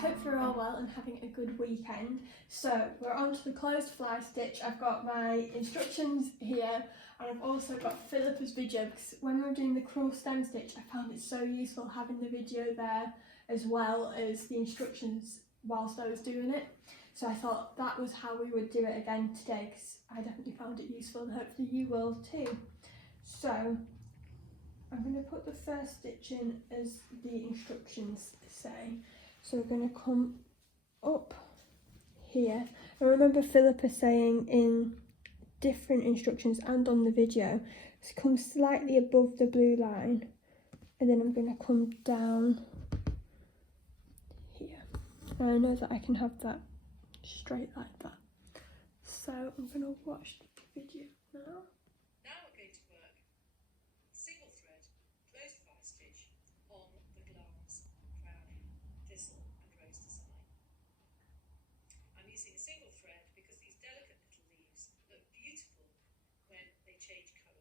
hope you're all well and having a good weekend. So we're on to the closed fly stitch. I've got my instructions here and I've also got Philippa's video because when we were doing the crewel stem stitch I found it so useful having the video there as well as the instructions whilst I was doing it. So I thought that was how we would do it again today because I definitely found it useful and hopefully you will too. So I'm going to put the first stitch in as the instructions say. So we're going to come up here. I remember Philippa saying in different instructions and on the video, to come slightly above the blue line and then I'm going to come down here. And I know that I can have that straight like that. So I'm going to watch the video now. Now we're going to work single thread closed fly stitch on the glass, crown, thistle and rose design. I'm using a single thread because these delicate little leaves look beautiful when they change colour.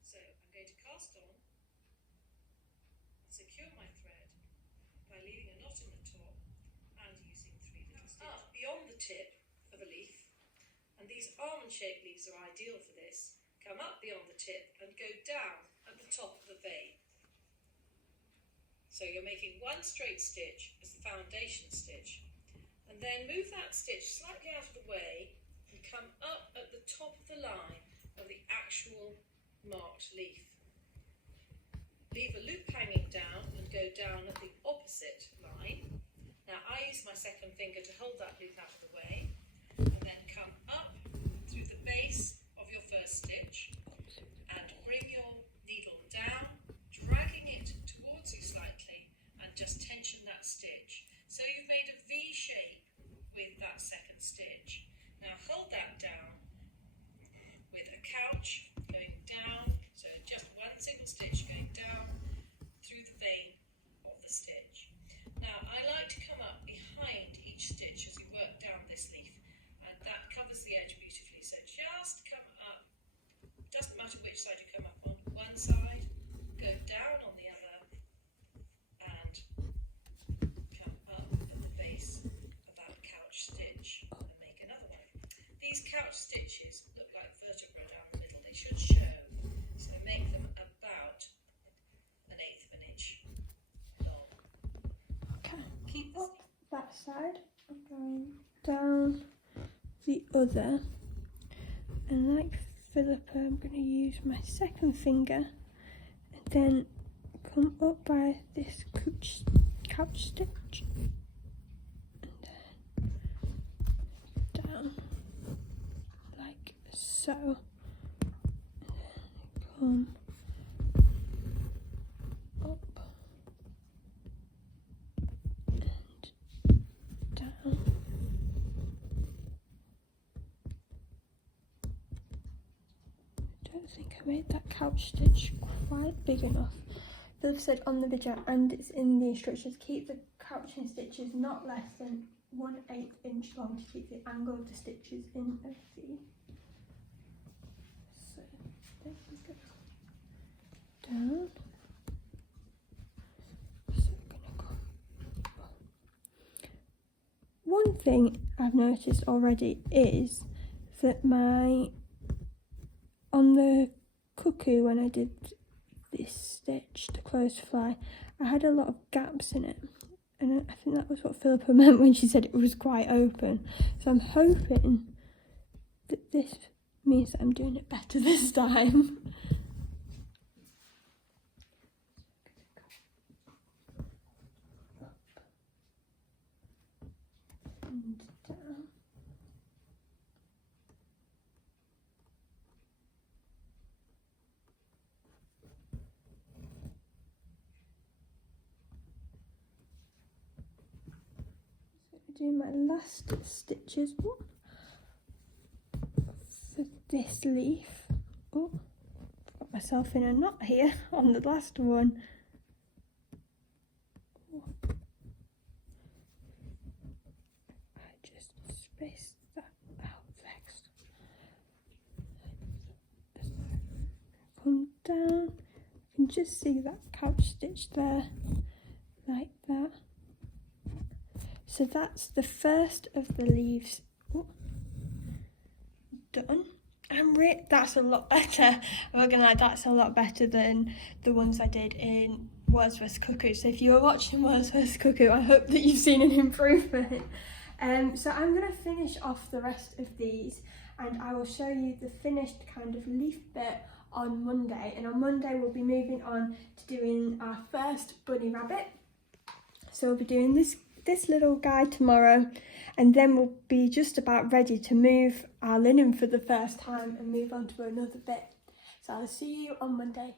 So I'm going to cast on and secure my thread by leaving a knot in the top and using 3 little stitches up beyond the tip of a leaf. And these almond-shaped leaves are ideal for this. Come up beyond the tip and go down at the top of the vein. So you're making one straight stitch as the foundation stitch, and then move that stitch slightly out of the way and come up at the top of the line of the actual marked leaf. Leave a loop hanging down and go down at the opposite line. Now I use my second finger to hold that loop out of the way, and then come up through the base of your first stitch and bring your needle down, dragging it towards you slightly, and just tension that stitch. So you've made a V shape with that second stitch. Now hold that down with a couch going down, so just one single stitch going down through the vein of the stitch. Now I like to come up behind each stitch as you work down this leaf, and that covers the edge beautifully. So just come up, doesn't matter which side you come up on, one side, go down on the other, and come up at the base of that couch stitch and make another one. These couch stitches look like vertebrae down the middle, they should show, so make them about 1/8 of an inch long. Okay, Keep up that side, I'm going down the other, and like Philippa I'm going to use my second finger and then come up by this couch stitch and then down like so, and then come up and down. I don't think I made that couch stitch quite big enough. Philip said on the video, and it's in the instructions, keep the couching stitches not less than 1/8 inch long to keep the angle of the stitches in a V. So there we go. Down. So we're gonna go. One thing I've noticed already is that on the cuckoo, when I did this stitch, the closed fly, I had a lot of gaps in it, and I think that was what Philippa meant when she said it was quite open. So I'm hoping that this means that I'm doing it better this time. Up and down. Do my last stitches for this leaf. Oh, got myself in a knot here on the last one. I just spaced that out next. Come down. You can just see that couch stitch there, like that. So that's the first of the leaves done. That's a lot better. I'm not gonna lie, that's a lot better than the ones I did in Wordsworth's Cuckoo. So if you were watching Wordsworth's Cuckoo, I hope that you've seen an improvement. So I'm gonna finish off the rest of these, and I will show you the finished kind of leaf bit on Monday. And on Monday we'll be moving on to doing our first bunny rabbit. So we'll be doing this little guy tomorrow, and then we'll be just about ready to move our linen for the first time and move on to another bit. So I'll see you on Monday.